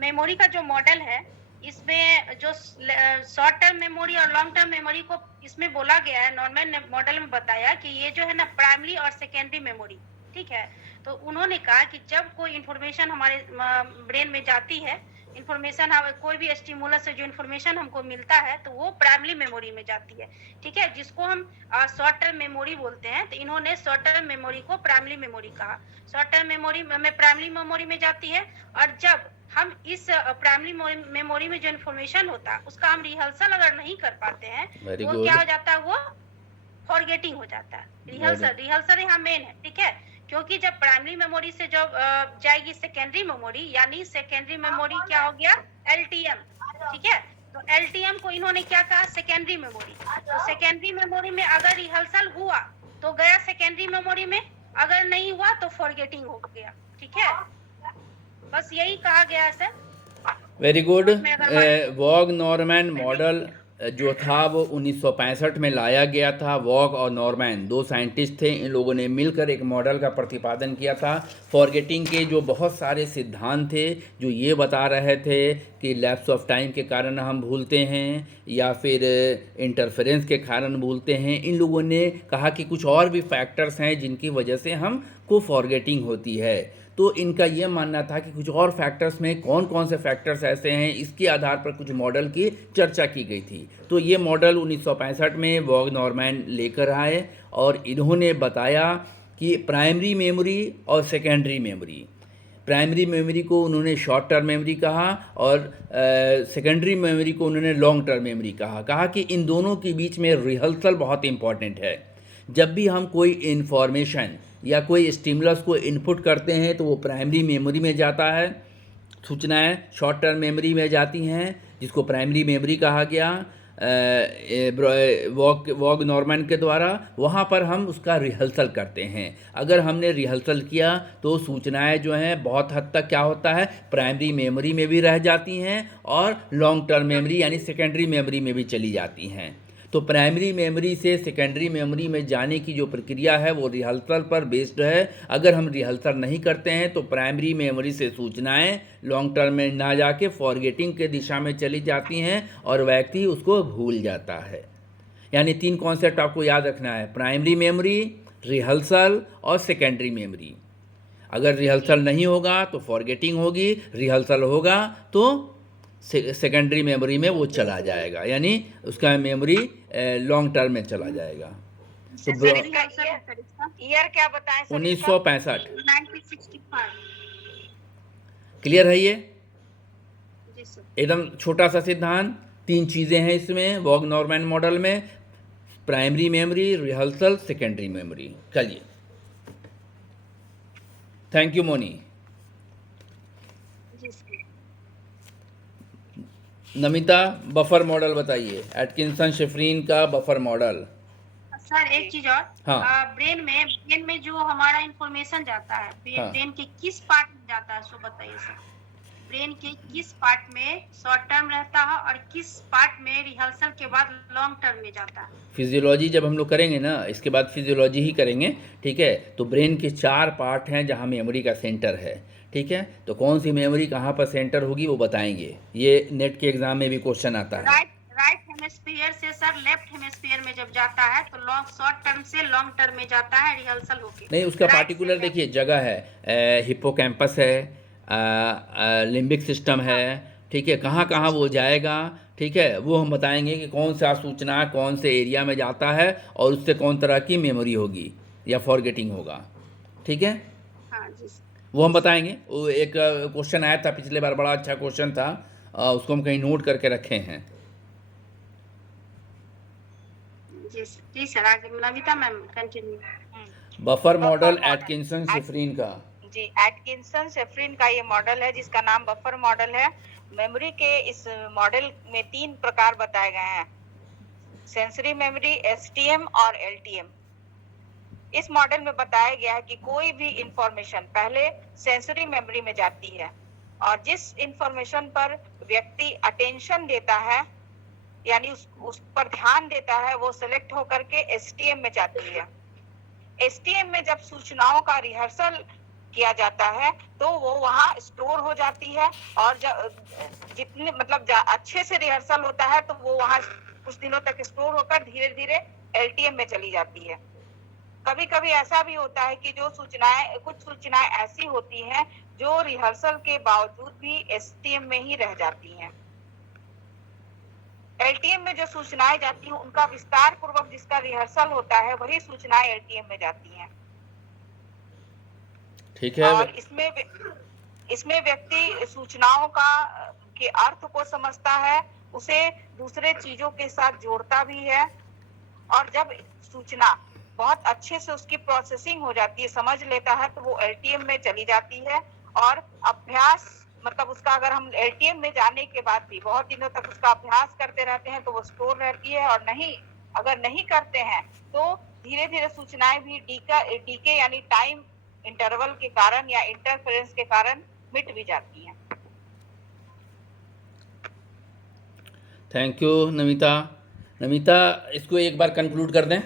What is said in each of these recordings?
Memory का जो model है, इसमें जो शॉर्ट टर्म मेमोरी और लॉन्ग टर्म मेमोरी को इसमें बोला गया है, नॉर्मन मॉडल में बताया कि ये जो है ना प्राइमरी और सेकेंडरी मेमोरी, ठीक है। तो उन्होंने कहा कि जब कोई इंफॉर्मेशन हमारे ब्रेन में जाती है, इंफॉर्मेशन कोई भी स्टिमुलस से जो इंफॉर्मेशन हमको मिलता है तो वो प्राइमरी मेमोरी में जाती है, ठीक है, जिसको हम शॉर्ट टर्म मेमोरी बोलते हैं। तो इन्होंने शॉर्ट टर्म मेमोरी को प्राइमरी मेमोरी कहा। शॉर्ट टर्म मेमोरी में प्राइमरी मेमोरी में जाती है, और जब हम इस प्राइमरी मेमोरी में जो इन्फॉर्मेशन होता है उसका हम रिहर्सल अगर नहीं कर पाते हैं, वो क्या हो जाता है, वो फॉरगेटिंग हो जाता है। रिहर्सल यहाँ मेन है, ठीक है, क्योंकि जब प्राइमरी मेमोरी से जब जाएगी सेकेंडरी मेमोरी, यानी सेकेंडरी मेमोरी क्या हो गया, एलटीएम, ठीक है। तो एलटीएम को इन्होंने क्या कहा, सेकेंडरी मेमोरी। तो सेकेंडरी मेमोरी में अगर रिहर्सल हुआ तो गया सेकेंडरी मेमोरी में, अगर नहीं हुआ तो फॉरगेटिंग हो गया, ठीक है। बस यही कहा गया है sir. Very good. Waugh Norman model जो था वो 1965 में लाया गया था। वॉग और नॉर्मैन दो साइंटिस्ट थे, इन लोगों ने मिलकर एक मॉडल का प्रतिपादन किया था। फॉरगेटिंग के जो बहुत सारे सिद्धांत थे जो ये बता रहे थे कि लैप्स ऑफ टाइम के कारण हम भूलते हैं या फिर इंटरफेरेंस के कारण भूलते हैं, इन लोगों ने कहा कि कुछ और भी फैक्टर्स हैं जिनकी वजह से हम को फॉरगेटिंग होती है। तो इनका ये मानना था कि कुछ और फैक्टर्स में कौन कौन से फैक्टर्स ऐसे हैं, इसके आधार पर कुछ मॉडल की चर्चा की गई थी। तो ये मॉडल 1965 में वॉग नॉर्मैन लेकर आए और इन्होंने बताया कि प्राइमरी मेमोरी और सेकेंडरी मेमोरी, प्राइमरी मेमोरी को उन्होंने शॉर्ट टर्म मेमोरी कहा और सेकेंडरी मेमोरी को उन्होंने लॉन्ग टर्म मेमोरी कहा कि इन दोनों के बीच में रिहर्सल बहुत इंपॉर्टेंट है। जब भी हम कोई इन्फॉर्मेशन या कोई स्टिमुलस को इनपुट करते हैं तो वो प्राइमरी मेमोरी में जाता है, सूचनाएं शॉर्ट टर्म मेमोरी में जाती हैं जिसको प्राइमरी मेमोरी कहा गया वॉग नॉर्मैन के द्वारा। वहाँ पर हम उसका रिहर्सल करते हैं। अगर हमने रिहर्सल किया तो सूचनाएं जो हैं बहुत हद तक क्या होता है, प्राइमरी मेमोरी में भी रह जाती हैं और लॉन्ग टर्म मेमोरी यानी सेकेंडरी मेमोरी में भी चली जाती हैं। तो प्राइमरी मेमोरी से सेकेंडरी मेमोरी में जाने की जो प्रक्रिया है वो रिहर्सल पर बेस्ड है। अगर हम रिहर्सल नहीं करते हैं तो प्राइमरी मेमोरी से सूचनाएं लॉन्ग टर्म में ना जाके फॉरगेटिंग के दिशा में चली जाती हैं और व्यक्ति उसको भूल जाता है। यानी 3 कॉन्सेप्ट आपको याद रखना है, प्राइमरी मेमोरी, रिहर्सल और सेकेंडरी मेमोरी। अगर रिहर्सल नहीं होगा तो फॉरगेटिंग होगी, रिहर्सल होगा तो सेकेंडरी मेमोरी में वो चला जाएगा, यानी उसका मेमोरी लॉन्ग टर्म में चला जाएगा। तो ईयर क्या बताएं सर? 1965। 1965। क्लियर है ये? एकदम छोटा सा सिद्धांत, 3 चीज़ें हैं इसमें वॉग नॉर्मैन मॉडल में, primary memory, rehearsal, secondary memory. चलिए, thank you Moni. Namita, buffer model बताइए, एटकिंसन शिफरिन का बफर मॉडल। सर एक चीज और, हाँ। ब्रेन में जो हमारा इंफॉर्मेशन जाता है, ब्रेन के किस पार्ट में जाता है, सो बताइए सर। ब्रेन के किस पार्ट में शॉर्ट टर्म रहता है और किस पार्ट में रिहर्सल के बाद लॉन्ग टर्म में जाता है? फिजियोलॉजी जब हम लोग करेंगे ना, इसके बाद फिजियोलॉजी ही करेंगे, ठीक है। तो ब्रेन के 4 पार्ट हैं जहाँ मेमोरी का सेंटर है, ठीक है। तो कौन सी मेमोरी कहाँ पर सेंटर होगी वो बताएंगे, ये नेट के एग्जाम में भी क्वेश्चन आता है। राइट हेमिस्फीयर से सर लेफ्ट हेमिस्फीयर में जब जाता है तो शॉर्ट टर्म से लॉन्ग टर्म में जाता है रिहर्सल होके। नहीं, उसका पार्टिकुलर देखिए जगह है, हिप्पोकैम्पस है, लिम्बिक सिस्टम है, ठीक है, कहाँ कहाँ वो जाएगा, ठीक है, वो हम बताएंगे कि कौन सा सूचना कौन से एरिया में जाता है और उससे कौन तरह की मेमोरी होगी या फॉरगेटिंग होगा, ठीक है। हाँ जी, वो हम बताएंगे। वो एक क्वेश्चन आया था पिछले बार, बड़ा अच्छा क्वेश्चन था, उसको हम कहीं नोट करके रखे हैं। जी सर, आगे Namita ma'am continue. Buffer model Atkinson Shiffrin का। जी, एटकिंसन शिफरिन का ये मॉडल है जिसका नाम बफर मॉडल है। मेमोरी के इस मॉडल में 3 प्रकार बताए गए हैं, सेंसरी मेमोरी, एसटीएम और एलटीएम। इस मॉडल में बताया गया है कि कोई भी इंफॉर्मेशन पहले सेंसरी मेमोरी में जाती है और जिस इंफॉर्मेशन पर व्यक्ति अटेंशन देता है यानी उस पर ध्यान देता है वो सिलेक्ट होकर के एसटीएम में जाती है। एसटीएम में जब सूचनाओं का रिहर्सल किया जाता है तो वो वहाँ स्टोर हो जाती है, और जितने मतलब अच्छे से रिहर्सल होता है तो वो वहाँ कुछ दिनों तक स्टोर होकर धीरे धीरे एलटीएम में चली जाती है। कभी कभी ऐसा भी होता है कि कुछ सूचनाएं ऐसी होती हैं जो रिहर्सल के बावजूद भी एसटीएम में ही रह जाती हैं। एलटीएम में जो सूचनाएं जाती हैं उनका विस्तार पूर्वक जिसका रिहर्सल होता है वही सूचनाएं एलटीएम में जाती हैं। ठीक है। और इसमें व्यक्ति सूचनाओं के अर्थ को समझता है, उसे दूसरे चीजों के साथ जोड़ता भी है, और जब सूचना बहुत अच्छे से उसकी प्रोसेसिंग हो जाती है, समझ लेता है, तो वो एलटीएम में चली जाती है। और अभ्यास मतलब उसका अगर हम एलटीएम में जाने के बाद भी बहुत दिनों तक उसका अभ्यास करते रहते हैं तो वो स्टोर रहती है, और अगर नहीं करते हैं तो धीरे धीरे सूचनाएं भी डीके यानी टाइम इंटरवल के कारण या इंटरफेरेंस के कारण मिट भी जाती हैं। थैंक यू नमिता, इसको एक बार कंक्लूड कर दें।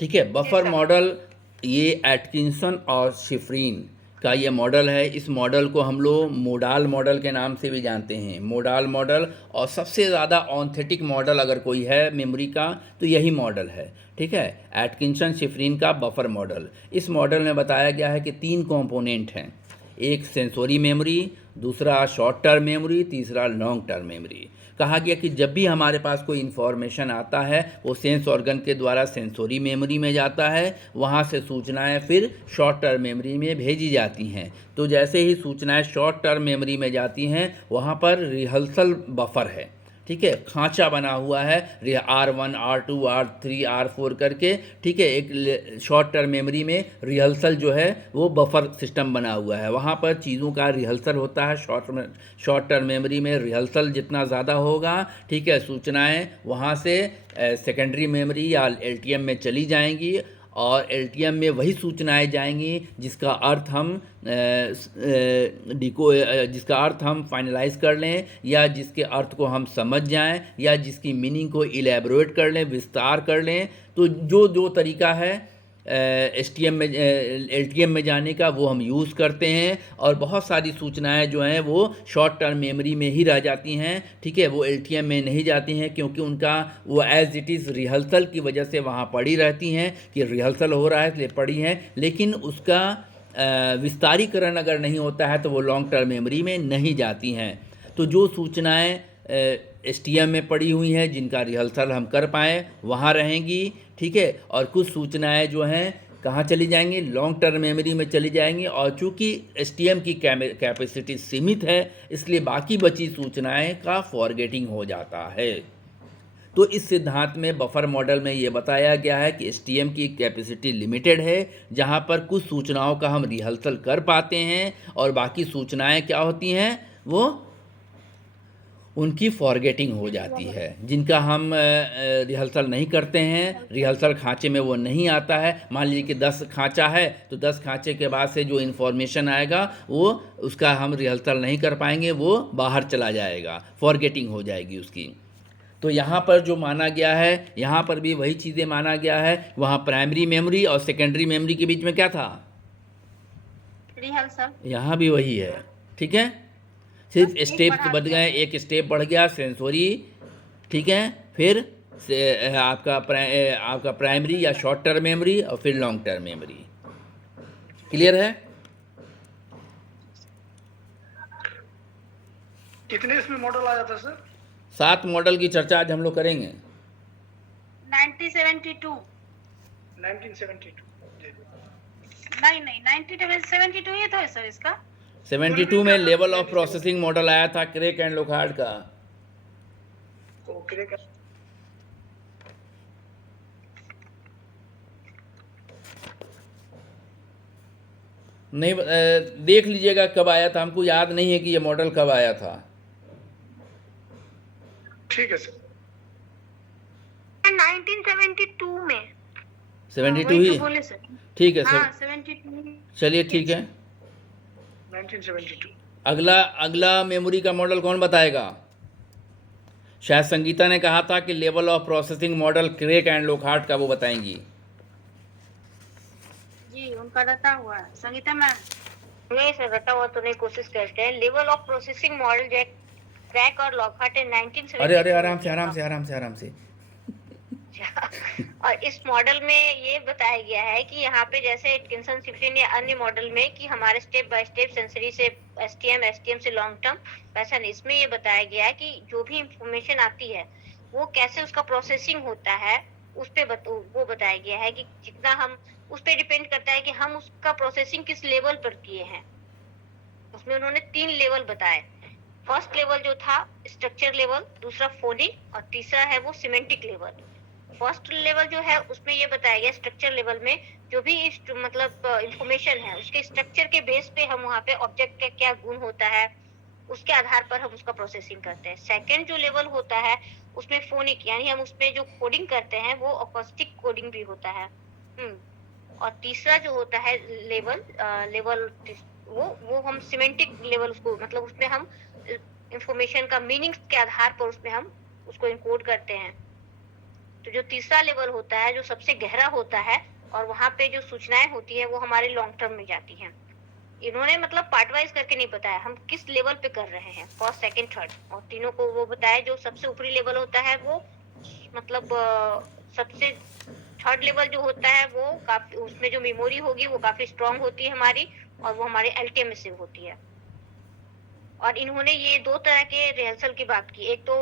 ठीक है, बफर मॉडल ये एटकिंसन और शिफ्रीन का ये मॉडल है। इस मॉडल को हम लोग मोडाल मॉडल के नाम से भी जानते हैं, मोडाल मॉडल। और सबसे ज़्यादा ऑथेंटिक मॉडल अगर कोई है मेमोरी का तो यही मॉडल है। ठीक है, एटकिंसन शिफ्रीन का बफर मॉडल। इस मॉडल में बताया गया है कि 3 कंपोनेंट हैं, एक सेंसोरी मेमोरी, दूसरा शॉर्ट टर्म मेमोरी, तीसरा लॉन्ग टर्म मेमोरी। कहा गया कि जब भी हमारे पास कोई इन्फॉर्मेशन आता है वो सेंस ऑर्गन के द्वारा सेंसोरी मेमोरी में जाता है, वहाँ से सूचनाएं फिर शॉर्ट टर्म मेमोरी में भेजी जाती हैं। तो जैसे ही सूचनाएं शॉर्ट टर्म मेमोरी में जाती हैं वहाँ पर रिहर्सल बफर है। ठीक है, खांचा बना हुआ है R1, R2, R3, R4 करके। ठीक है, एक शॉर्ट टर्म मेमोरी में रिहर्सल जो है वो बफर सिस्टम बना हुआ है, वहाँ पर चीज़ों का रिहर्सल होता है। शॉर्ट टर्म मेमोरी में रिहर्सल जितना ज़्यादा होगा, ठीक है, सूचनाएं वहाँ से सेकेंडरी मेमोरी या एलटीएम में चली जाएंगी, और एलटीएम में वही सूचनाएं जाएंगी जिसका अर्थ हम फाइनलाइज कर लें, या जिसके अर्थ को हम समझ जाएं, या जिसकी मीनिंग को इलेबोरेट कर लें, विस्तार कर लें। तो जो तरीका है एलटीएम में जाने का वो हम यूज़ करते हैं, और बहुत सारी सूचनाएं जो हैं वो शॉर्ट टर्म मेमोरी में ही रह जाती हैं। ठीक है, वो एलटीएम में नहीं जाती हैं क्योंकि उनका वो एज इट इज़ रिहर्सल की वजह से वहाँ पड़ी रहती हैं कि रिहर्सल हो रहा है इसलिए पड़ी हैं, लेकिन उसका विस्तारीकरण अगर नहीं होता है तो वो लॉन्ग टर्म मेमोरी में नहीं जाती हैं। तो जो सूचनाएं एसटीएम में पड़ी हुई हैं जिनका रिहर्सल हम कर पाएँ वहाँ रहेंगी। ठीक है, और कुछ सूचनाएं जो हैं कहाँ चली जाएंगी, लॉन्ग टर्म मेमोरी में चली जाएंगी, और चूँकि एसटीएम की कैपेसिटी सीमित है इसलिए बाकी बची सूचनाएं का फॉरगेटिंग हो जाता है। तो इस सिद्धांत में बफर मॉडल में ये बताया गया है कि एसटीएम की कैपेसिटी लिमिटेड है, जहाँ पर कुछ सूचनाओं का हम रिहर्सल कर पाते हैं और बाकी सूचनाएं क्या होती हैं, वो उनकी फॉरगेटिंग हो जाती है। जिनका हम रिहर्सल नहीं करते हैं, रिहर्सल खांचे में वो नहीं आता है। मान लीजिए कि 10 खांचा है तो 10 खांचे के बाद से जो इन्फॉर्मेशन आएगा वो उसका हम रिहर्सल नहीं कर पाएंगे, वो बाहर चला जाएगा, फॉरगेटिंग हो जाएगी उसकी। तो यहाँ पर जो माना गया है, यहाँ पर भी वही चीज़ें माना गया है। वहाँ प्राइमरी मेमोरी और सेकेंडरी मेमोरी के बीच में क्या था, रिहर्सल। यहाँ भी वही है। ठीक है, सिर्फ स्टेप बढ़ गए, एक स्टेप बढ़ गया सेंसोरी। ठीक है, फिर से आपका प्राइमरी या शॉर्ट टर्म मेमोरी और फिर लॉन्ग टर्म मेमोरी। क्लियर है? कितने इसमें मॉडल आ जाता है सर? 7 मॉडल की चर्चा आज हम लोग करेंगे। 1972 नहीं 1972 ये तो है सर इसका। 72 में लेवल ऑफ प्रोसेसिंग मॉडल आया था क्रेक एंड लोखार्ड का। नहीं, देख लीजिएगा कब आया था, हमको याद नहीं है कि ये मॉडल कब आया था। ठीक है सर। 1972 में 72 ही बोले सर। ठीक है हाँ, सर, 72। चलिए ठीक है। 1972। अगला मेमोरी का मॉडल कौन बताएगा? शायद संगीता ने कहा था कि level of processing model Craik and Lockhart का, वो बताएंगी। जी उनका रटा हुआ है संगीता मैम। नहीं सर, रटा हुआ तो नहीं, कोशिश करते हैं। लेवल ऑफ प्रोसेसिंग मॉडल जो क्रैक और लॉकहार्ट है 1972 अरे आराम से आराम से आराम से आराम से। और इस मॉडल में ये बताया गया है कि यहाँ पे जैसे एटकिंसन शिफ्रिन या अन्य मॉडल में कि हमारे स्टेप बाय स्टेप सेंसरी से एसटीएम से लॉन्ग टर्म, वैसा नहीं, इसमें ये बताया गया है कि जो भी इंफॉर्मेशन आती है वो कैसे उसका प्रोसेसिंग होता है, उस पे वो बताया गया है कि जितना हम उस पे डिपेंड करता है कि हम उसका प्रोसेसिंग किस लेवल पर किए हैं। उसमें उन्होंने 3 लेवल बताए। फर्स्ट लेवल जो था स्ट्रक्चर लेवल, दूसरा फोनिक और तीसरा है वो सिमेंटिक लेवल। फर्स्ट लेवल जो है उसमें ये बताया गया स्ट्रक्चर लेवल में जो भी मतलब इंफॉर्मेशन है उसके स्ट्रक्चर के बेस पे हम वहाँ पे ऑब्जेक्ट का क्या गुण होता है उसके आधार पर हम उसका प्रोसेसिंग करते हैं। सेकंड जो लेवल होता है उसमें फोनिक, यानी हम उसमें जो कोडिंग करते हैं वो अकॉस्टिक कोडिंग भी होता है। और तीसरा जो होता है लेवल वो हम सिमेंटिक लेवल, उसको मतलब उसमें हम इंफॉर्मेशन का मीनिंग्स के आधार पर उसमें हम उसको इनकोड करते हैं। तो जो तीसरा लेवल होता है जो सबसे गहरा होता है और वहाँ पे जो सूचनाएं होती है वो हमारे लॉन्ग टर्म में जाती हैं। इन्होंने मतलब पार्ट वाइज करके नहीं बताया हम किस लेवल पे कर रहे हैं, फर्स्ट सेकंड थर्ड, और तीनों को वो बताया। जो सबसे ऊपरी लेवल होता है वो मतलब सबसे थर्ड लेवल जो होता है वो काफी, उसमें जो मेमोरी होगी वो काफी स्ट्रांग होती है हमारी और वो हमारे एलटीएम में सेव होती है। और इन्होंने ये 2 तरह के रिहर्सल की बात की, एक तो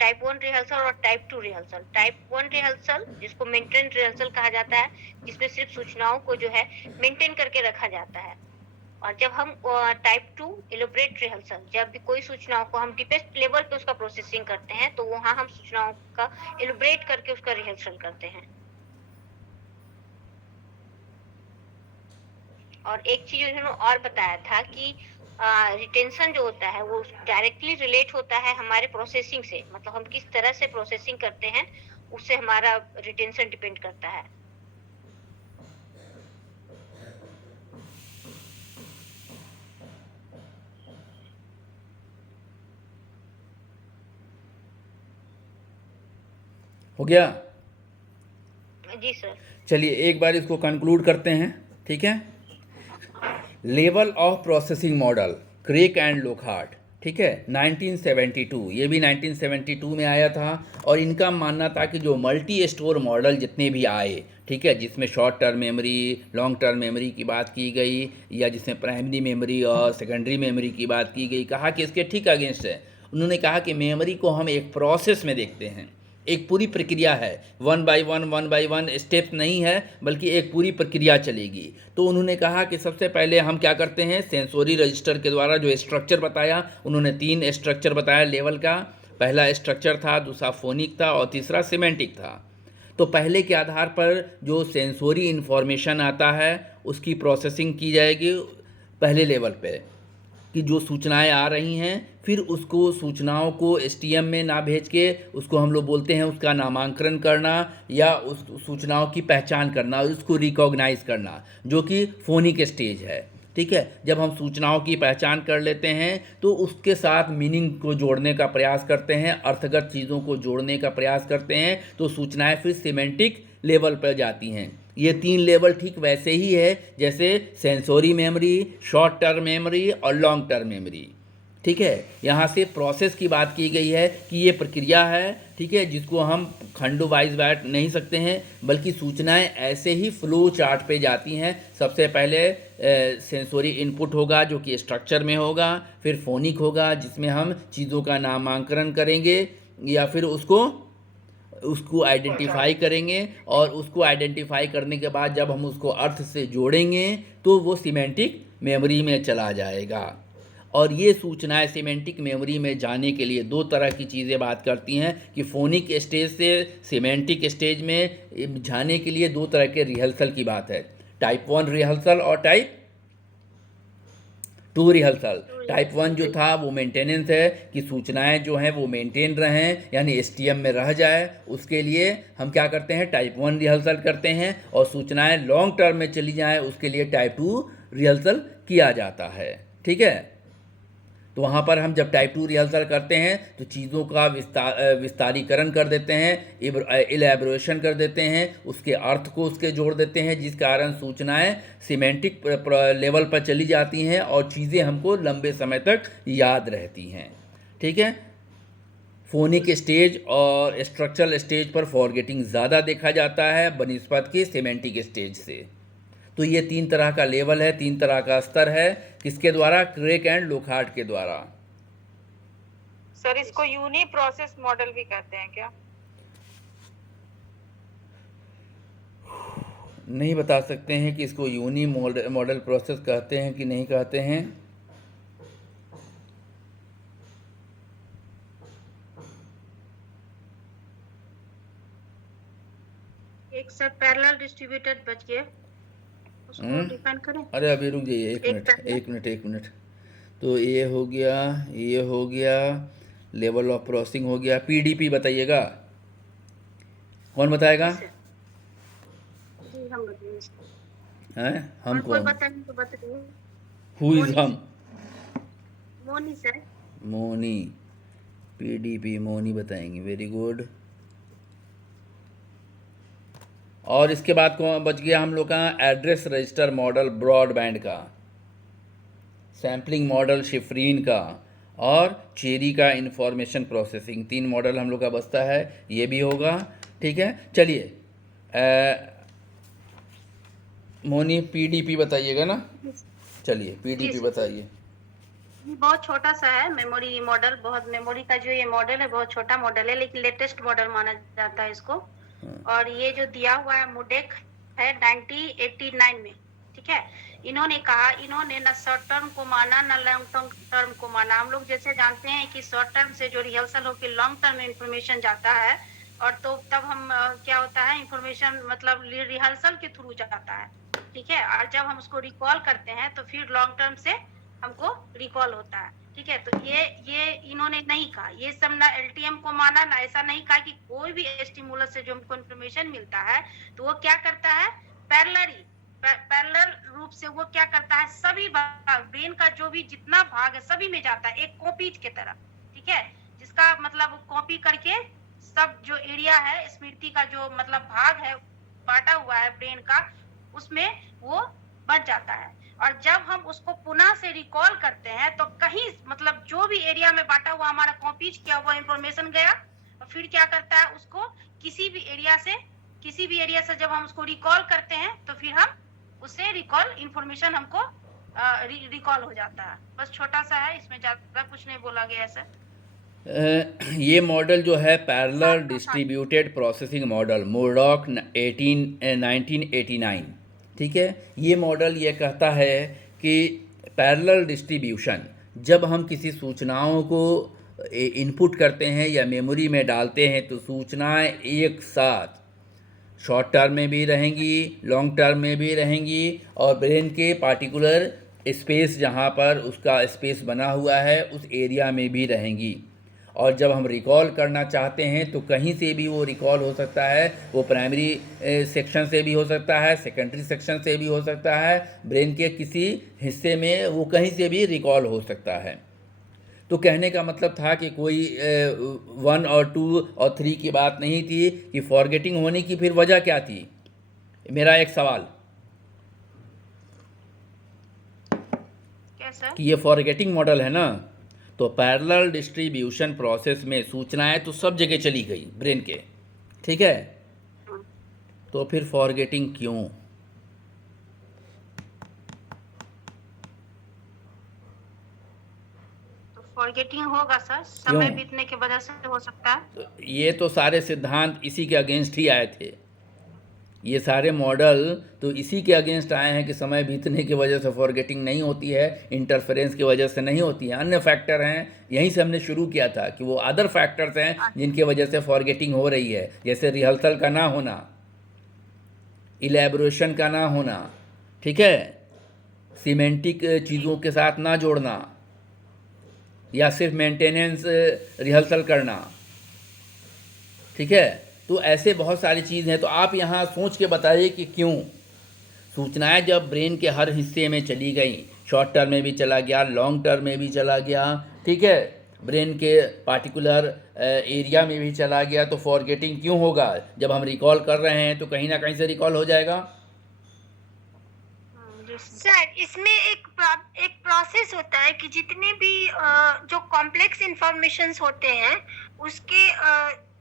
टाइप 1 रिहर्सल और टाइप 2 रिहर्सल। टाइप 1 रिहर्सल जिसको मेंटेन रिहर्सल कहा जाता है, जिसमें सिर्फ सूचनाओं को जो है मेंटेन करके रखा जाता है। और जब हम टाइप 2 इलोबरेट रिहर्सल, जब भी कोई सूचनाओं को हम डीपेस्ट लेवल पे उसका प्रोसेसिंग करते हैं तो वहां हम सूचनाओं का इलोबरेट करके उसका रिहर्सल करते हैं। और एक चीज उन्होंने और बताया था कि रिटेंशन जो होता है वो डायरेक्टली रिलेट होता है हमारे प्रोसेसिंग से, मतलब हम किस तरह से प्रोसेसिंग करते हैं उससे हमारा रिटेंशन डिपेंड करता है। हो गया? जी सर। चलिए एक बार इसको कंक्लूड करते हैं, ठीक है। Level of processing model Craik and Lockhart, ठीक है, 1972, ये भी 1972 में आया था। और इनका मानना था कि जो मल्टी स्टोर मॉडल जितने भी आए, ठीक है, जिसमें short term memory, long term memory की बात की गई या जिसमें प्राइमरी मेमोरी और सेकेंडरी मेमोरी की बात की गई, कहा कि इसके ठीक अगेंस्ट है। उन्होंने कहा कि मेमोरी को हम एक प्रोसेस में देखते हैं, एक पूरी प्रक्रिया है, 1 बाय 1 स्टेप्स नहीं है, बल्कि एक पूरी प्रक्रिया चलेगी। तो उन्होंने कहा कि सबसे पहले हम क्या करते हैं, सेंसोरी रजिस्टर के द्वारा जो स्ट्रक्चर बताया, उन्होंने 3 स्ट्रक्चर बताया लेवल का। पहला स्ट्रक्चर था, दूसरा फोनिक था और तीसरा सिमेंटिक था। तो पहले के आधार पर जो सेंसोरी इन्फॉर्मेशन आता है उसकी प्रोसेसिंग की जाएगी पहले लेवल पे, कि जो सूचनाएं आ रही हैं, फिर उसको सूचनाओं को एसटीएम में ना भेज के उसको हम लोग बोलते हैं उसका नामांकन करना या उस सूचनाओं की पहचान करना, उसको रिकॉग्नाइज करना, जो कि फोनिक स्टेज है, ठीक है। जब हम सूचनाओं की पहचान कर लेते हैं तो उसके साथ मीनिंग को जोड़ने का प्रयास करते हैं, अर्थगत चीज़ों को जोड़ने का प्रयास करते हैं, तो सूचनाएं फिर सिमेंटिक लेवल पर जाती हैं। ये 3 लेवल ठीक वैसे ही है जैसे sensory memory, short term memory और लॉन्ग टर्म मेमोरी, ठीक है। यहाँ से प्रोसेस की बात की गई है कि ये प्रक्रिया है, ठीक है, जिसको हम खंडों वाइज बैठ नहीं सकते हैं, बल्कि सूचनाएं ऐसे ही फ्लो चार्ट पे जाती हैं। सबसे पहले सेंसोरी इनपुट होगा जो कि स्ट्रक्चर में होगा, फिर फोनिक होगा जिसमें हम चीज़ों का नामांकन करेंगे या फिर उसको आइडेंटिफाई करेंगे, और उसको आइडेंटिफाई करने के बाद जब हम उसको अर्थ से जोड़ेंगे तो वो सिमेंटिक मेमोरी में चला जाएगा। और ये सूचनाएं सिमेंटिक मेमोरी में जाने के लिए 2 तरह की चीज़ें बात करती हैं कि फोनिक स्टेज से सिमेंटिक स्टेज में जाने के लिए 2 तरह के रिहर्सल की बात है, टाइप 1 रिहर्सल और टाइप 2 रिहर्सल। टाइप 1 जो था वो मेंटेनेंस है कि सूचनाएं जो हैं वो मेंटेन रहें, यानी एसटीएम में रह जाए, उसके लिए हम क्या करते हैं, टाइप 1 रिहर्सल करते हैं। और सूचनाएं लॉन्ग टर्म में चली जाएं, उसके लिए टाइप 2 रिहर्सल किया जाता है, ठीक है। तो वहाँ पर हम जब टाइप 2 रिहर्सल करते हैं तो चीज़ों का विस्तारीकरण कर देते हैं, इलेबोरेशन कर देते हैं, उसके अर्थ को उसके जोड़ देते हैं, जिस कारण सूचनाएं सिमेंटिक लेवल पर चली जाती हैं और चीज़ें हमको लंबे समय तक याद रहती हैं। ठीक है। फोनिक स्टेज और स्ट्रक्चरल स्टेज पर फॉरगेटिंग ज़्यादा देखा जाता है बनिस्बत के सिमेंटिक स्टेज से। तो ये 3 तरह का लेवल है, 3 तरह का स्तर है, किसके द्वारा? क्रेक एंड लोखार्ट के द्वारा। सर इसको यूनी प्रोसेस मॉडल भी कहते हैं क्या? नहीं बता सकते हैं कि इसको यूनी मॉडल प्रोसेस कहते हैं कि नहीं कहते हैं। एक सर पैरेलल डिस्ट्रीब्यूटेड बच गए, उसको डिफाइन करें। अरे अभी रुक जाइए, एक मिनट। तो ये हो गया लेवल ऑफ प्रोसेसिंग हो गया। पीडीपी बताइएगा, कौन बताएगा? जी हम बताएंगे। हैं? हम कोई कौन? बताएंगे तो बताइए। हु इज हम? मोनी सर। मोनी। पीडीपी मोनी बताएंगे। Very good. और इसके बाद कौन बच गया हम लोग का? एड्रेस रजिस्टर मॉडल ब्रॉडबैंड का, सैम्पलिंग मॉडल शिफ्रीन का और चेरी का इंफॉर्मेशन प्रोसेसिंग। 3 मॉडल हम लोग का बचता है, ये भी होगा। ठीक है। चलिए मोनी पीडीपी बताइएगा ना। चलिए पीडीपी बताइए। ये बहुत छोटा सा है मेमोरी मॉडल, बहुत मेमोरी का जो ये मॉडल है बहुत छोटा मॉडल है, लेकिन लेटेस्ट मॉडल माना जाता है इसको। और ये जो दिया हुआ है मोडेक है 1989 में। ठीक है। इन्होंने कहा, इन्होंने न शॉर्ट टर्म को माना न लॉन्ग टर्म को माना। हम लोग जैसे जानते हैं कि शॉर्ट टर्म से जो रिहर्सल होकर लॉन्ग टर्म में इंफॉर्मेशन जाता है, और तो तब हम क्या होता है इंफॉर्मेशन मतलब रिहर्सल के थ्रू जाता है। ठीक है। और जब हम उसको रिकॉल करते हैं तो फिर लॉन्ग टर्म से हमको रिकॉल होता है। ठीक है। तो ये इन्होंने नहीं कहा, ये सब ना एलटीएम को माना ना, ऐसा नहीं कहा कि कोई भी स्टिमुलस से जो हमको इन्फॉर्मेशन मिलता है तो वो क्या करता है पैरेलल रूप से वो क्या करता है सभी ब्रेन का जो भी जितना भाग है सभी में जाता है, एक कॉपी के तरह। ठीक है। जिसका मतलब कॉपी करके सब जो एरिया है स्मृति का जो मतलब भाग है बांटा हुआ है ब्रेन का, उसमें वो बच जाता है। और जब हम उसको पुनः से रिकॉल करते हैं तो कहीं मतलब जो भी एरिया में बांटा हुआ हमारा कॉपीज किया हुआ इंफॉर्मेशन गया, और फिर क्या करता है उसको किसी भी एरिया से जब हम उसको रिकॉल करते हैं तो फिर हम उससे रिकॉल इंफॉर्मेशन हमको रिकॉल हो जाता है। बस छोटा सा है, इसमें ज्यादा कुछ नहीं बोला गया है सर। ये मॉडल जो है पैरेलल डिस्ट्रीब्यूटेड प्रोसेसिंग मॉडल मोडॉक 1989। ठीक है। ये मॉडल ये कहता है कि पैरेलल डिस्ट्रीब्यूशन, जब हम किसी सूचनाओं को इनपुट करते हैं या मेमोरी में डालते हैं तो सूचनाएं एक साथ शॉर्ट टर्म में भी रहेंगी, लॉन्ग टर्म में भी रहेंगी, और ब्रेन के पार्टिकुलर स्पेस जहाँ पर उसका स्पेस बना हुआ है उस एरिया में भी रहेंगी। और जब हम रिकॉल करना चाहते हैं तो कहीं से भी वो रिकॉल हो सकता है, वो प्राइमरी सेक्शन से भी हो सकता है, सेकेंडरी सेक्शन से भी हो सकता है, ब्रेन के किसी हिस्से में वो कहीं से भी रिकॉल हो सकता है। तो कहने का मतलब था कि कोई 1 और 2 और 3 की बात नहीं थी कि फॉरगेटिंग होने की फिर वजह क्या थी। मेरा एक सवाल कि ये फॉरगेटिंग मॉडल है ना, तो पैरेलल डिस्ट्रीब्यूशन प्रोसेस में सूचनाएं तो सब जगह चली गई ब्रेन के। ठीक है। तो फिर फॉरगेटिंग क्यों? फॉरगेटिंग होगा सर, समय बीतने की वजह से हो सकता है। तो ये तो सारे सिद्धांत इसी के अगेंस्ट ही आए थे। ये सारे मॉडल तो इसी के अगेंस्ट आए हैं कि समय बीतने की वजह से फॉरगेटिंग नहीं होती है, इंटरफेरेंस की वजह से नहीं होती है, अन्य फैक्टर हैं। यहीं से हमने शुरू किया था कि वो अदर फैक्टर्स हैं जिनकी वजह से फॉरगेटिंग हो रही है, जैसे रिहर्सल का ना होना, इलेबोरेशन का ना होना, ठीक है, सीमेंटिक चीज़ों के साथ ना जोड़ना, या सिर्फ मेंटेनेंस रिहर्सल करना। ठीक है। तो ऐसे बहुत सारी चीज़ हैं। तो आप यहाँ सोच के बताइए कि क्यों सूचनाएं जब ब्रेन के हर हिस्से में चली गई, शॉर्ट टर्म में भी चला गया, लॉन्ग टर्म में भी चला गया, ठीक है, ब्रेन के पार्टिकुलर एरिया में भी चला गया, तो फॉरगेटिंग क्यों होगा? जब हम रिकॉल कर रहे हैं तो कहीं ना कहीं से रिकॉल हो जाएगा। सर इसमें एक प्रोसेस होता है कि जितने भी जो कॉम्प्लेक्स इंफॉर्मेशंस होते हैं उसके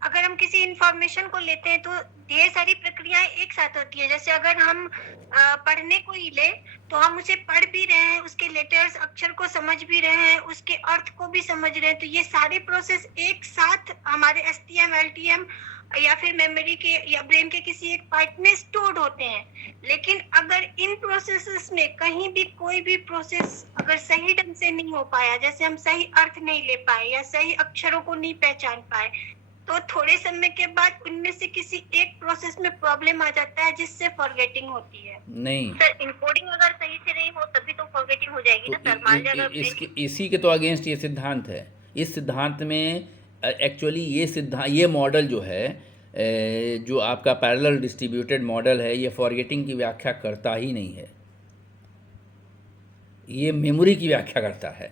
अगर हम किसी इंफॉर्मेशन को लेते हैं तो ढेर सारी प्रक्रियाएं एक साथ होती है। जैसे अगर हम पढ़ने को ही ले तो हम उसे पढ़ भी रहे हैं, उसके लेटर्स अक्षर को समझ भी रहे हैं, उसके अर्थ को भी समझ रहे हैं, तो ये सारे प्रोसेस एक साथ हमारे एसटीएम एलटीएम या फिर मेमोरी के या ब्रेन के किसी एक पार्ट में स्टोर्ड होते हैं। लेकिन अगर इन प्रोसेसेस में कहीं भी कोई भी प्रोसेस अगर सही ढंग से नहीं हो पाया, जैसे हम सही अर्थ नहीं ले पाए या सही अक्षरों को नहीं पहचान पाए, तो थोड़े समय के बाद उनमें से किसी एक प्रोसेस में प्रॉब्लम आ जाता है जिससे फॉरगेटिंग होती है। नहीं, सर इनकोडिंग अगर सही से नहीं हो तभी तो फॉरगेटिंग हो जाएगी ना सर। मान लीजिए अगर इसी के तो अगेंस्ट ये सिद्धांत है। इस सिद्धांत में एक्चुअली ये मॉडल जो है जो आपका पैरेलल डिस्ट्रीब्यूटेड मॉडल है, ये फॉरगेटिंग की व्याख्या करता ही नहीं है। ये मेमोरी की व्याख्या करता है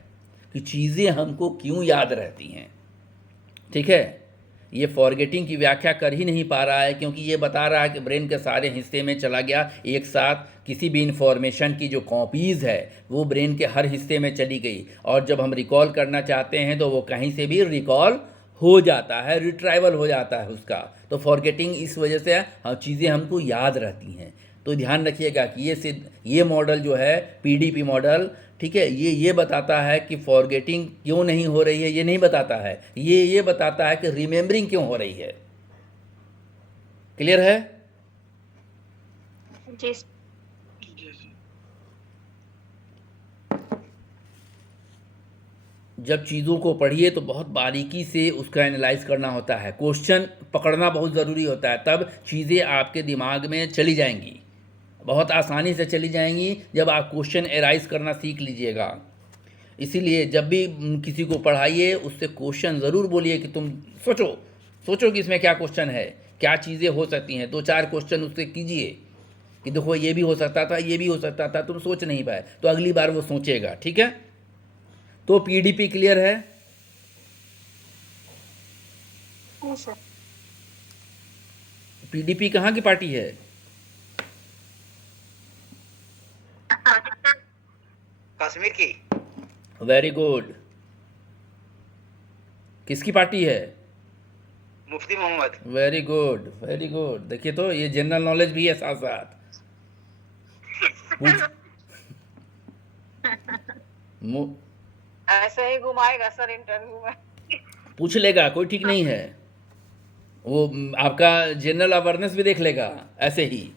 कि चीज़ें हमको क्यों याद रहती हैं। ठीक है, ये फॉरगेटिंग की व्याख्या कर ही नहीं पा रहा है, क्योंकि ये बता रहा है कि ब्रेन के सारे हिस्से में चला गया एक साथ, किसी भी इंफॉर्मेशन की जो कॉपीज़ है वो ब्रेन के हर हिस्से में चली गई, और जब हम रिकॉल करना चाहते हैं तो वो कहीं से भी रिकॉल हो जाता है, रिट्राइवल हो जाता है उसका। तो फॉरगेटिंग इस वजह से चीज़ें हमको याद रहती हैं। तो ध्यान रखिएगा कि ये मॉडल जो है पीडीपी मॉडल, ठीक है, ये बताता है कि फॉरगेटिंग क्यों नहीं हो रही है, ये नहीं बताता है। ये बताता है कि रिमेम्बरिंग क्यों हो रही है। क्लियर है? जी जब चीज़ों को पढ़िए तो बहुत बारीकी से उसका एनालाइज करना होता है, क्वेश्चन पकड़ना बहुत ज़रूरी होता है, तब चीज़ें आपके दिमाग में चली जाएंगी, बहुत आसानी से चली जाएंगी जब आप क्वेश्चन एराइज करना सीख लीजिएगा। इसीलिए जब भी किसी को पढ़ाइए उससे क्वेश्चन ज़रूर बोलिए कि तुम सोचो कि इसमें क्या क्वेश्चन है, क्या चीज़ें हो सकती हैं। 2-4 क्वेश्चन उससे कीजिए कि देखो ये भी हो सकता था, ये भी हो सकता था, तुम सोच नहीं पाए, तो अगली बार वो सोचेगा। ठीक है, तो पीडीपी क्लियर है? सर। पीडीपी कहाँ की पार्टी है? कश्मीर की। Very good. किसकी पार्टी है? Mufti Mohammad. Very good, very good. देखिए तो ये जनरल नॉलेज भी है साथ साथ। ऐसे ही घुमाएगा सर इंटरव्यू में। पूछ लेगा, कोई ठीक नहीं है, वो आपका जनरल अवेयरनेस भी देख लेगा ऐसे ही।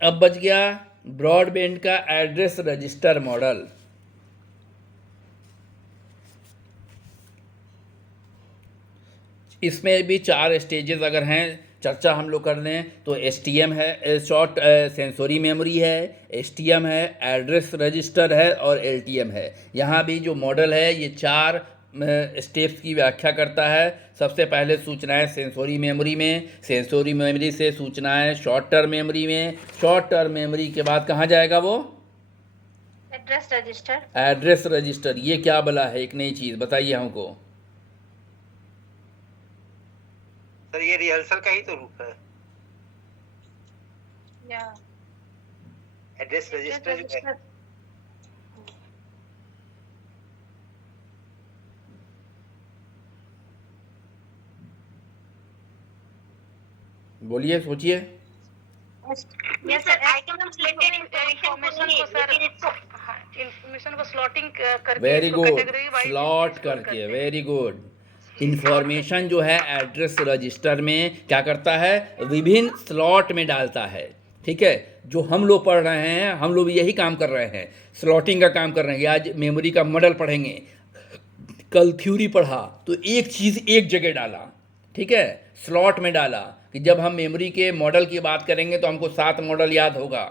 अब बच गया ब्रॉडबैंड का एड्रेस रजिस्टर मॉडल। इसमें भी 4 स्टेजेस अगर हैं, चर्चा हम लोग कर लें तो एसटीएम है, शॉर्ट सेंसोरी मेमोरी है, एसटीएम है, एड्रेस रजिस्टर है और एलटीएम है। यहाँ भी जो मॉडल है ये 4 स्टेप्स की व्याख्या करता है। सबसे पहले सूचनाएं सेंसोरी मेमोरी में, सेंसोरी मेमोरी से सूचनाएं शॉर्ट टर्म मेमोरी में, शॉर्ट टर्म मेमोरी के बाद कहाँ जाएगा वो? Address register. Address register. ये क्या बला है, एक नई चीज़ बताइए हमको। सर ये रिहर्सल का ही तो रूप है। एड्रेस रजिस्टर जो है, बोलिए, सोचिए। Yes sir, item related information को सर इंफॉर्मेशन को स्लॉटिंग करके वेरी इसको good, category wise slot store करके, करते हैं। Very good. इंफॉर्मेशन जो है एड्रेस रजिस्टर में क्या करता है, विभिन्न स्लॉट में डालता है। ठीक है, जो हम लोग पढ़ रहे हैं, हम लोग यही काम कर रहे हैं, स्लॉटिंग का काम कर रहे हैं। आज मेमोरी का मॉडल पढ़ेंगे, कल थ्योरी पढ़ा, तो एक चीज़ एक जगह डाला, ठीक है, स्लॉट में डाला कि जब हम मेमोरी के मॉडल की बात करेंगे तो हमको 7 मॉडल याद होगा।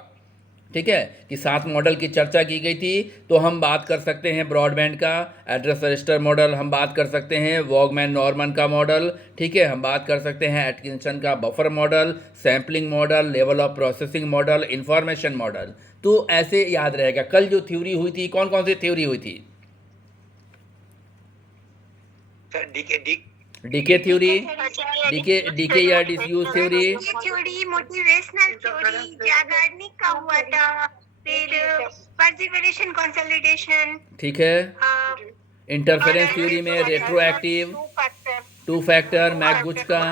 ठीक है, कि 7 मॉडल की चर्चा की गई थी, तो हम बात कर सकते हैं ब्रॉडबैंड का एड्रेस रजिस्टर मॉडल, हम बात कर सकते हैं वॉगमैन नॉर्मन का मॉडल, ठीक है, हम बात कर सकते हैं एटकिंसन का buffer model, sampling model, level of processing model, information model. तो ऐसे याद रहेगा। कल जो थ्योरी हुई थी, कौन कौन सी थ्योरी हुई थी? सर डीके डी डीके थ्योरी, डीके या disuse theory, theory, motivational theory, Zeigarnik का हुआ था, फिर परसिवरेशन कंसोलिडेशन, ठीक है। इंटरफेरेंस थ्योरी में रेट्रोएक्टिव, टू फैक्टर, मैकगुच का,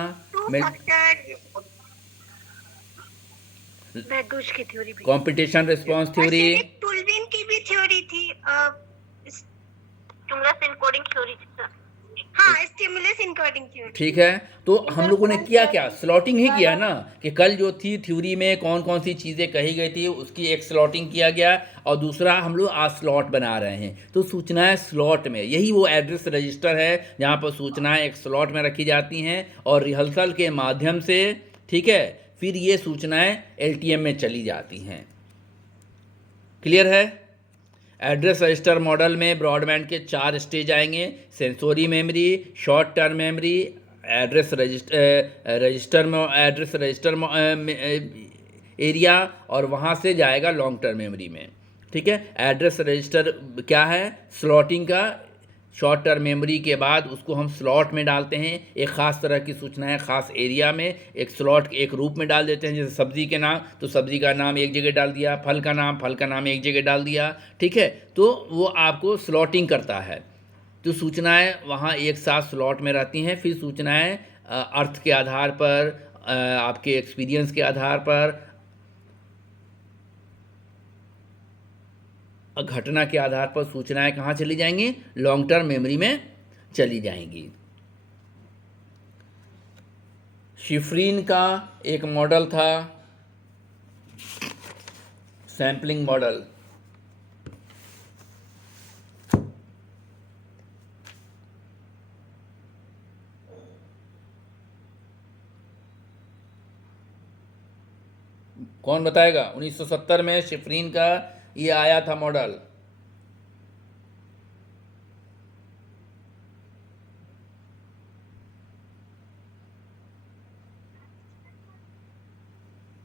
मैकगुच की थ्योरी भी, कॉम्पिटिशन रिस्पांस थ्योरी, टुल्विन की भी थ्योरी थी, स्टिमुलस इनकोडिंग थ्योरी। हाँ स्टिमुलस इनकोडिंग थ्योरी। ठीक है। तो हम लोगों ने किया क्या, स्लॉटिंग ही किया ना, कि कल जो थी थ्योरी में कौन कौन सी चीज़ें कही गई थी उसकी एक स्लॉटिंग किया गया, और दूसरा हम लोग आज स्लॉट बना रहे हैं। तो सूचनाएं स्लॉट में, यही वो एड्रेस रजिस्टर है जहाँ पर सूचनाएं एक स्लॉट में रखी जाती हैं और रिहर्सल के माध्यम से, ठीक है, फिर ये सूचनाएं एलटीएम में चली जाती हैं। क्लियर है। एड्रेस रजिस्टर मॉडल में ब्रॉडबैंड के 4 स्टेज आएंगे, sensory memory, short term memory, address register area, और वहाँ से जाएगा लॉन्ग टर्म मेमोरी में। ठीक है। एड्रेस रजिस्टर क्या है, स्लॉटिंग का, शॉर्ट टर्म मेमोरी के बाद उसको हम स्लॉट में डालते हैं, एक ख़ास तरह की सूचनाएं ख़ास एरिया में एक स्लॉट एक रूप में डाल देते हैं। जैसे सब्ज़ी के नाम, तो सब्ज़ी का नाम एक जगह डाल दिया, फल का नाम एक जगह डाल दिया। ठीक है। तो वो आपको स्लॉटिंग करता है, तो सूचनाएं वहाँ एक साथ स्लॉट में रहती हैं। फिर सूचनाएं अर्थ के आधार पर, आपके एक्सपीरियंस के आधार पर, घटना के आधार पर सूचनाएं कहाँ चली जाएंगी, लॉन्ग टर्म मेमोरी में चली जाएंगी। शिफ्रीन का एक मॉडल था, सैम्पलिंग मॉडल। कौन बताएगा, 1970 में शिफ्रीन का ये आया था मॉडल।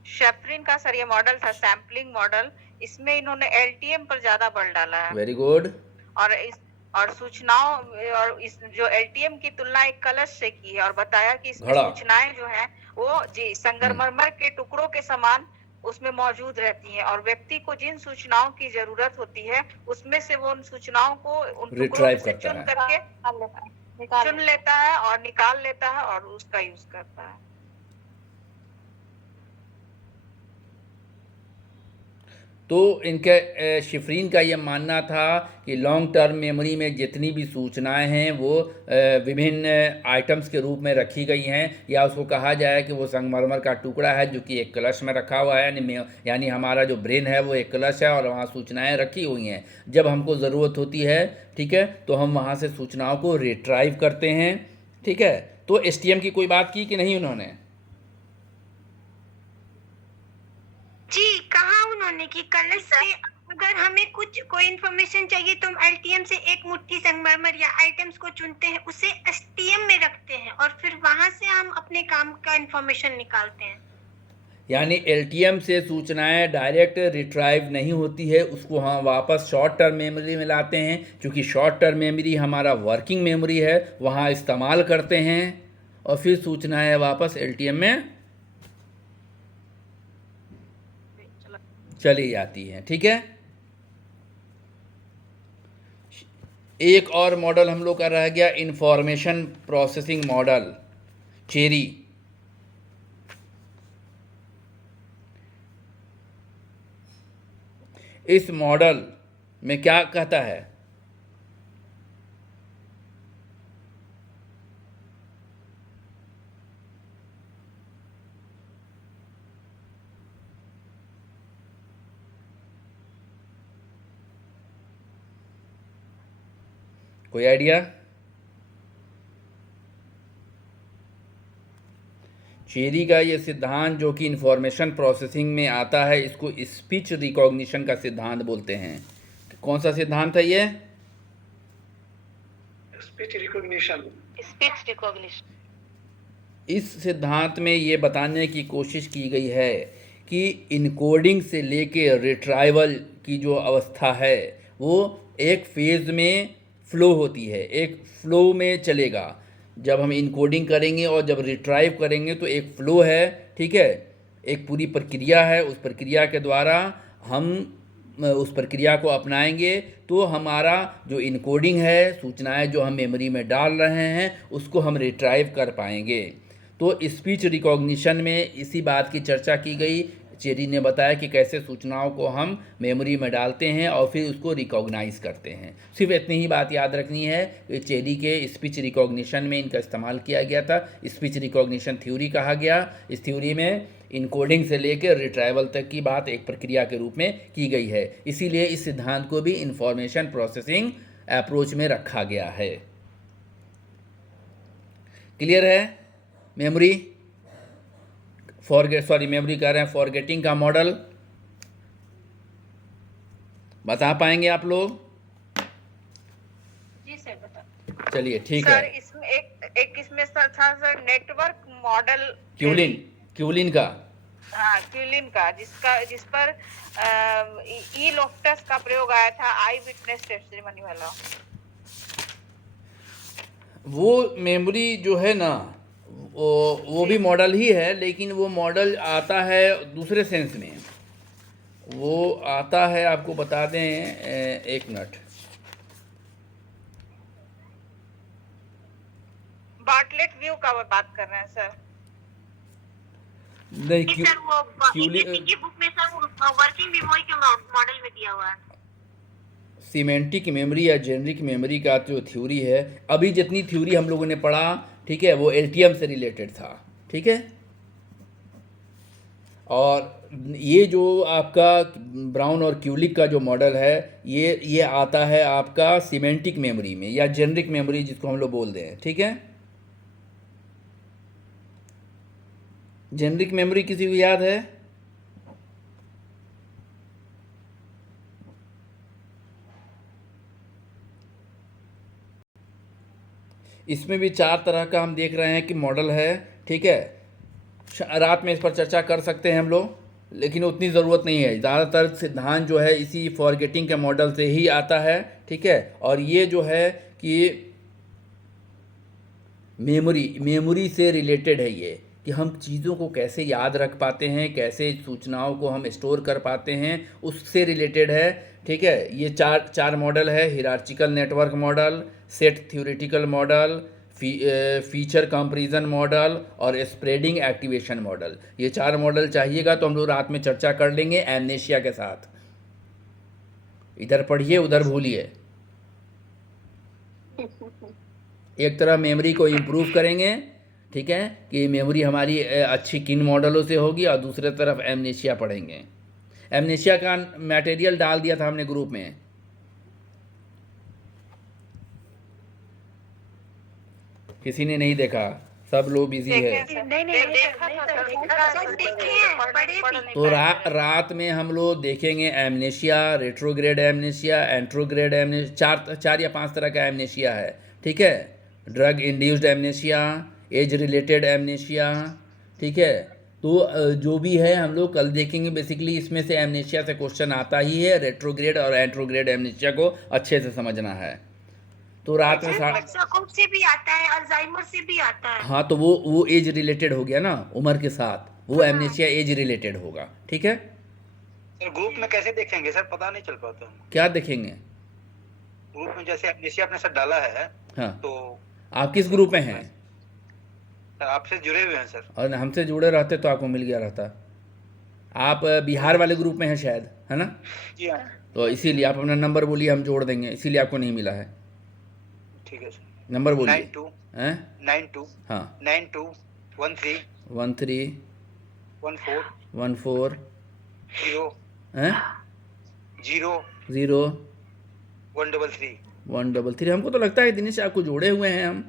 शेफरिन का सर ये मॉडल था सैम्पलिंग मॉडल, इसमें इन्होंने एलटीएम पर ज्यादा बल डाला है। Very good. और सूचनाओं और इस जो एलटीएम की तुलना एक कलश से की है और बताया कि इसमें घड़ा। सूचनाएं जो है वो जी संगमरमर के टुकड़ों के समान उसमें मौजूद रहती हैं, और व्यक्ति को जिन सूचनाओं की जरूरत होती है उसमें से वो उन सूचनाओं को उन टुकड़ों Retrieve से करता चुन है। करके चुन लेता है और निकाल लेता है और उसका यूज करता है। तो इनके शिफ्रीन का ये मानना था कि लॉन्ग टर्म मेमोरी में जितनी भी सूचनाएं हैं वो विभिन्न आइटम्स के रूप में रखी गई हैं, या उसको कहा जाए कि वो संगमरमर का टुकड़ा है जो कि एक कलश में रखा हुआ है, यानी हमारा जो ब्रेन है वो एक कलश है और वहाँ सूचनाएं रखी हुई हैं। जब हमको ज़रूरत होती है, ठीक है, तो हम वहाँ से सूचनाओं को रिट्राइव करते हैं। ठीक है। तो एसटीएम की कोई बात की कि नहीं उन्होंने? जी कहा उन्होंने कि कलश से अगर हमें कोई इन्फॉर्मेशन चाहिए तो हम एलटीएम से एक मुट्ठी संगमरमर या आइटम्स को चुनते हैं, उसे एसटीएम में रखते हैं और फिर वहां से हम अपने काम का इन्फॉर्मेशन निकालते हैं। यानी एलटीएम से सूचनाएं डायरेक्ट रिट्राइव नहीं होती है, उसको हम वापस शॉर्ट टर्म मेमोरी में लाते हैं, क्योंकि शॉर्ट टर्म मेमोरी हमारा वर्किंग मेमोरी है, वहाँ इस्तेमाल करते हैं और फिर सूचनाएं वापस एलटीएम में चली जाती हैं। ठीक है। एक और मॉडल हम लोग का रह गया, इंफॉर्मेशन प्रोसेसिंग मॉडल, चेरी। इस मॉडल में क्या कहता है, कोई आइडिया? चेरी का ये सिद्धांत जो कि इंफॉर्मेशन प्रोसेसिंग में आता है, इसको स्पीच रिकॉग्निशन का सिद्धांत बोलते हैं। कौन सा सिद्धांत है ये? Speech recognition. इस सिद्धांत में ये बताने की कोशिश की गई है कि इनकोडिंग से लेके रिट्राइवल की जो अवस्था है वो एक फेज़ में फ्लो होती है, एक फ्लो में चलेगा। जब हम इनकोडिंग करेंगे और जब रिट्राइव करेंगे तो एक फ्लो है, ठीक है, एक पूरी प्रक्रिया है। उस प्रक्रिया के द्वारा हम उस प्रक्रिया को अपनाएंगे तो हमारा जो इनकोडिंग है, सूचनाएं जो हम मेमोरी में डाल रहे हैं, उसको हम रिट्राइव कर पाएंगे। तो स्पीच रिकॉग्निशन में इसी बात की चर्चा की गई। चेरी ने बताया कि कैसे सूचनाओं को हम मेमोरी में डालते हैं और फिर उसको रिकॉग्नाइज करते हैं। सिर्फ इतनी ही बात याद रखनी है कि चेरी के स्पीच रिकॉग्निशन में इनका इस्तेमाल किया गया था। स्पीच रिकॉग्निशन थ्योरी कहा गया। इस थ्योरी में इनकोडिंग से लेकर रिट्राइवल तक की बात एक प्रक्रिया के रूप में की गई है। इसीलिए इस सिद्धांत को भी इंफॉर्मेशन प्रोसेसिंग अप्रोच में रखा गया है। क्लियर है? मेमोरी मेमोरी कह रहे हैं, फॉरगेटिंग का मॉडल बता पाएंगे आप लोग? जी सर बता। चलिए ठीक सर है। इसमें एक इसमें था सर नेटवर्क मॉडल क्यूलिन का। हाँ, क्यूलिन का, जिस पर ई लोफ्टस का प्रयोग आया था, आई विटनेस टेस्टिमनी वाला। वो मेमोरी जो है ना, वो भी मॉडल ही है, लेकिन वो मॉडल आता है दूसरे सेंस में। वो आता है, आपको बता दें, एक मिनट। बार्टलेट व्यू का बात कर रहे हैं सर? नहीं, सर वो की बुक में सर वर्किंग मेमोरी के मॉडल में दिया हुआ है। सीमेंटिक मेमोरी या जेनरिक मेमोरी का जो थ्योरी है, अभी जितनी थ्योरी हम लोगों ने पढ़ा, ठीक है, वो एलटीएम से रिलेटेड था, ठीक है। और ये जो आपका ब्राउन और क्यूलिक का जो मॉडल है, ये आता है आपका सीमेंटिक मेमोरी में या जेनरिक मेमोरी जिसको हम लोग बोलते हैं, ठीक है। जेनरिक मेमोरी किसी को याद है? इसमें भी 4 तरह का हम देख रहे हैं कि मॉडल है, ठीक है। रात में इस पर चर्चा कर सकते हैं हम लोग, लेकिन उतनी ज़रूरत नहीं है। ज़्यादातर सिद्धांत जो है इसी फॉरगेटिंग के मॉडल से ही आता है, ठीक है। और ये जो है कि मेमोरी से रिलेटेड है ये, कि हम चीज़ों को कैसे याद रख पाते हैं, कैसे सूचनाओं को हम स्टोर कर पाते हैं, उससे रिलेटेड है, ठीक है। ये चार मॉडल है: hierarchical network model, set theoretical model, feature comparison model और स्प्रेडिंग एक्टिवेशन मॉडल। ये 4 मॉडल चाहिएगा तो हम लोग रात में चर्चा कर लेंगे एमनेशिया के साथ। इधर पढ़िए, उधर भूलिए। एक तरह मेमोरी को इम्प्रूव करेंगे, ठीक है, कि मेमोरी हमारी अच्छी किन मॉडलों से होगी, और दूसरे तरफ एमनेशिया पढ़ेंगे। एमनेशिया का मटेरियल डाल दिया था हमने ग्रुप में। किसी ने नहीं देखा, सब लोग बिजी है। तो रात में हम लोग देखेंगे एमनेशिया, रेट्रोग्रेड एमनेशिया, एंट्रोग्रेड एमनेशिया। 4 या 5 तरह का एमनेशिया है, ठीक है। Drug induced amnesia, age related amnesia, ठीक है। तो जो भी है हम लोग कल देखेंगे। बेसिकली इसमें से एमनेशिया से क्वेश्चन आता ही है। रेट्रोग्रेड और एंट्रोग्रेड एमनेशिया को अच्छे से समझना है। तो रात में से भी आता है, अल्जाइमर से भी आता है। हाँ, तो वो एज रिलेटेड हो गया ना, उम्र के साथ वो एमनेशिया एज रिलेटेड होगा, ठीक है। सर ग्रुप में कैसे देखेंगे सर, पता नहीं चल पाता। क्या देखेंगे ग्रुप में? जैसे एमनेशिया आपने सर डाला है, हाँ, तो आप किस ग्रुप में हैं? सर आपसे जुड़े हुए हैं सर। और हमसे जुड़े रहते तो आपको मिल गया रहता। आप बिहार वाले ग्रुप में हैं शायद, है ना? जी हाँ। तो इसीलिए आप अपना नंबर बोलिए, हम जोड़ देंगे। इसीलिए आपको नहीं मिला है। ठीक है सर। नंबर बोलिए। 92 हाँ 92 13 13 14 14 0 हैं 0 0 133। 133। हमको तो लगता है दिनेश आपको जोड़े हुए हैं हम।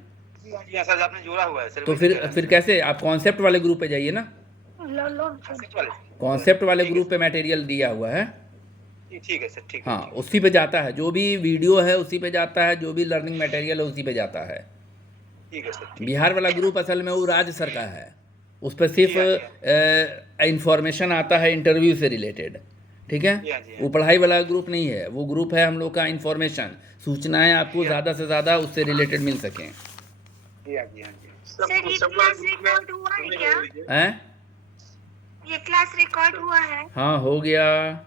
जी हाँ सर, आपने जोड़ा हुआ है सर। तो फिर कैसे? आप कॉन्सेप्ट वाले ग्रुप पे जाइए ना। कॉन्सेप्ट वाले ग्रुप पे मटेरियल दिया हुआ है। ठीक है सर, ठीक है। हाँ, उसी पे जाता है। जो भी वीडियो है उसी पे जाता है, जो भी लर्निंग मटेरियल है उसी पे जाता है। ठीक है सर। बिहार वाला ग्रुप असल में वो राज्य सरकार है, उस पर सिर्फ इंफॉर्मेशन आता है इंटरव्यू से रिलेटेड, ठीक है। जी हाँ, जी हाँ। वो पढ़ाई वाला ग्रुप नहीं है, वो ग्रुप है हम लोग का इंफॉर्मेशन, सूचनाएं आपको ज़्यादा से ज़्यादा उससे रिलेटेड मिल सकें। जी हाँ, जी हाँ, जी। सर ये क्लास रिकॉर्ड हुआ है क्या? हैं? ये क्लास रिकॉर्ड हुआ है? हाँ, हो गया।